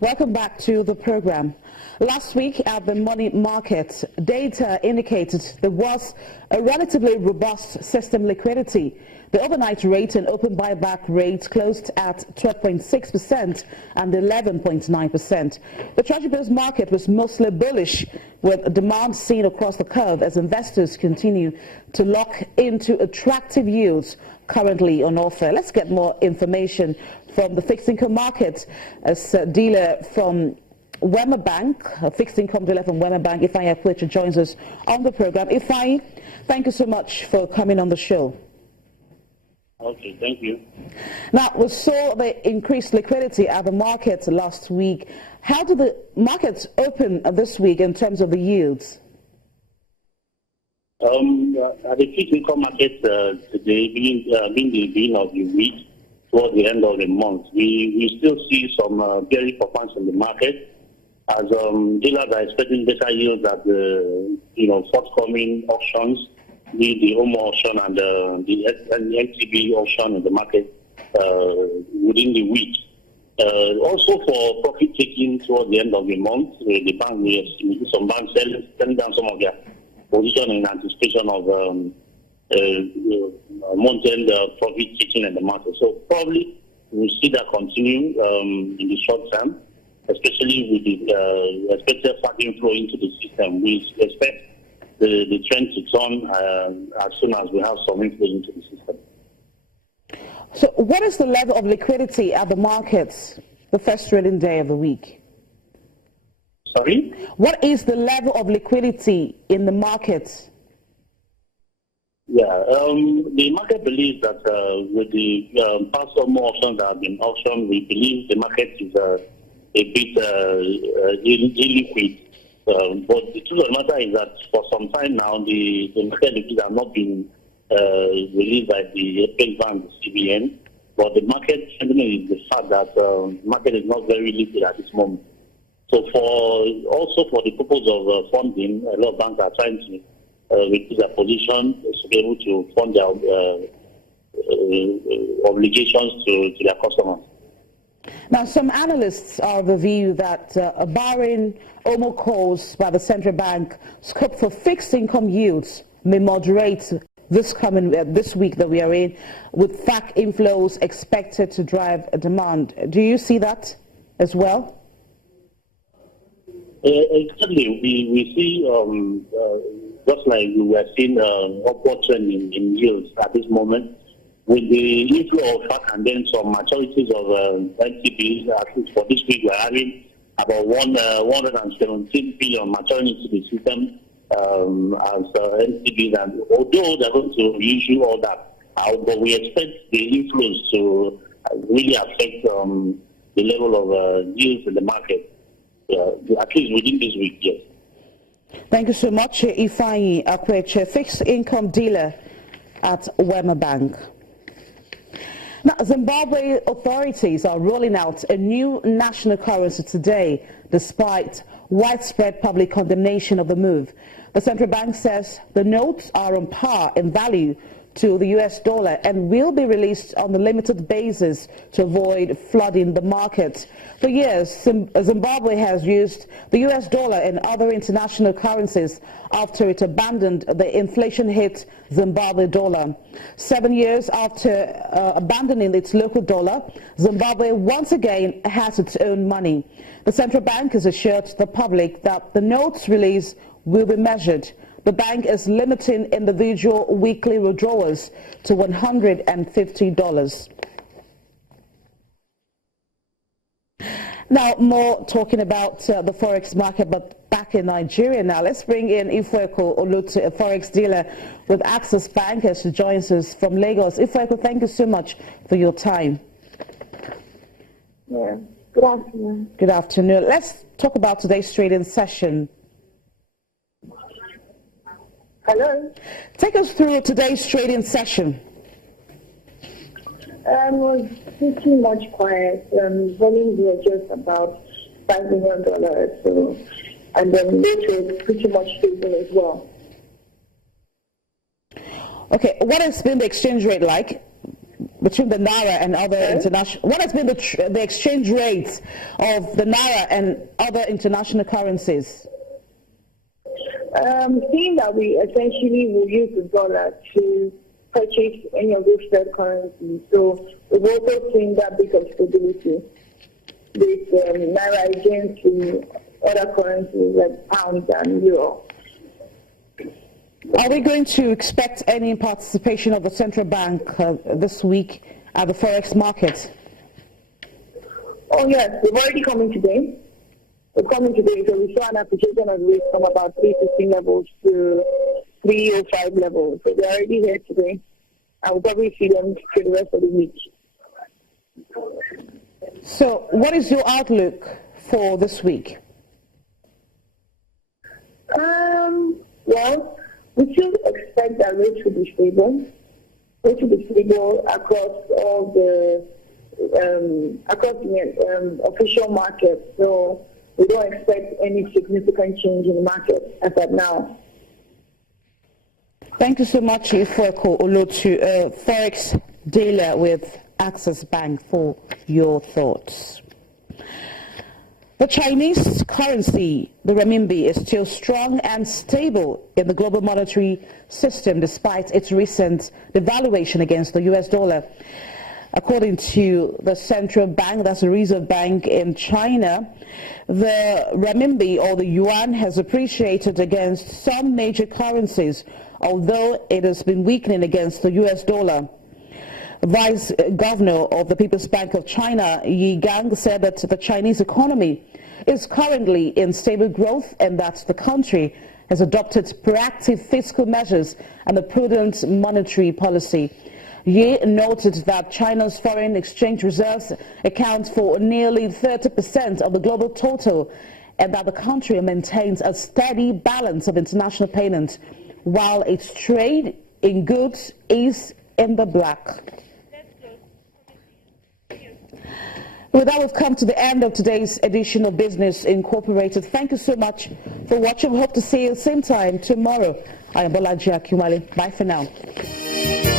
Welcome back to the program. Last week at the money market, data indicated there was a relatively robust system liquidity. The overnight rate and open buyback rate closed at 12.6% and 11.9%. The Treasury bills market was mostly bullish, with demand seen across the curve as investors continue to lock into attractive yields currently on offer. Let's get more information from the fixed income market as a dealer from Wema Bank, a fixed income dealer from Wema Bank, Ifeanyi Akweche, joins us on the program. Ifeanyi, thank you so much for coming on the show. Okay, thank you. Now, we saw the increased liquidity at the markets last week. How did the markets open this week in terms of the yields? At the fixed income market today, being the beginning of the week, towards the end of the month, we still see some very performance in the market as dealers are expecting better yields at the forthcoming auctions, the home auction and the NTB auction in the market within the week. Also for profit taking towards the end of the month, the bank will see some banks selling down some of their position in anticipation of month-end profit taking in the market. So probably we'll see that continue in the short term, especially with the expected funding flow into the system. We expect the trend to turn as soon as we have some inflow into the system. So what is the level of liquidity at the markets the first trading day of the week? Sorry? What is the level of liquidity in the markets? Yeah, the market believes that with the past more auctions that have been auctioned, we believe the market is a bit illiquid. But the truth of the matter is that for some time now, the market liquidity have not been released by the Bank Bank, the CBN. But the market sentiment is the fact that the market is not very liquid at this moment. So for the purpose of funding, a lot of banks are trying to reduce their position to be able to fund their obligations to their customers. Now, some analysts are of the view that barring almost calls by the central bank, scope for fixed income yields may moderate this week that we are in, with FAC inflows expected to drive demand. Do you see that as well? Exactly. We see just like we were seeing upward trend in yields at this moment, with the inflow of FAC and then some maturities of NTBs. At least for this week, we're having about 117 billion maturing into the system as NTBs. And although they're going to issue all that out, but we expect the inflows to really affect the level of yields in the market, at least within this week, yes. Thank you so much, Ifeanyi Akweche, fixed income dealer at Wema Bank. Now, Zimbabwe authorities are rolling out a new national currency today, despite widespread public condemnation of the move. The central bank says the notes are on par in value to the US dollar and will be released on a limited basis to avoid flooding the market. For years, Zimbabwe has used the US dollar and other international currencies after it abandoned the inflation-hit Zimbabwe dollar. 7 years after abandoning its local dollar, Zimbabwe once again has its own money. The central bank has assured the public that the notes release will be measured. The bank is limiting individual weekly withdrawals to $150. Now, more talking about the forex market, but back in Nigeria now. Let's bring in Ifeeko Olutu, a forex dealer with Access Bank, as she joins us from Lagos. Ifeeko, thank you so much for your time. Yeah. Good afternoon. Good afternoon. Let's talk about today's trading session. Hello. Take us through today's trading session. It was pretty much quiet. Volumes were just about $5 million, so, and then rate was pretty much stable as well. Okay, what has been the exchange rate like between the naira and other international? What has been the exchange rate of the naira and other international currencies? Seeing that we essentially will use the dollar to purchase any of those third currencies, so we've also seen that bit of stability with naira against the other currencies like pounds and euro. Are we going to expect any participation of the central bank this week at the forex market? Oh yes, they've already come in today. They're coming today, so we saw an appreciation of rates from about 315 levels to 305 levels. So they're already here today. I will probably see them for the rest of the week. So what is your outlook for this week? Well, we still expect that rates will be stable. Rates will be stable across all the official markets. So we don't expect any significant change in the market as of now. Thank you so much, Ifueko Olotu, forex dealer with Access Bank, for your thoughts. The Chinese currency, the renminbi, is still strong and stable in the global monetary system despite its recent devaluation against the US dollar. According to the central bank, that's the Reserve Bank in China, the renminbi or the yuan has appreciated against some major currencies, although it has been weakening against the US dollar. Vice Governor of the People's Bank of China, Yi Gang, said that the Chinese economy is currently in stable growth and that the country has adopted proactive fiscal measures and a prudent monetary policy. Ye noted that China's foreign exchange reserves account for nearly 30% of the global total and that the country maintains a steady balance of international payments while its trade in goods is in the black. With that, we've come to the end of today's edition of Business Incorporated. Thank you so much for watching. We hope to see you same time tomorrow. I am Bolaji Akinwale. Bye for now.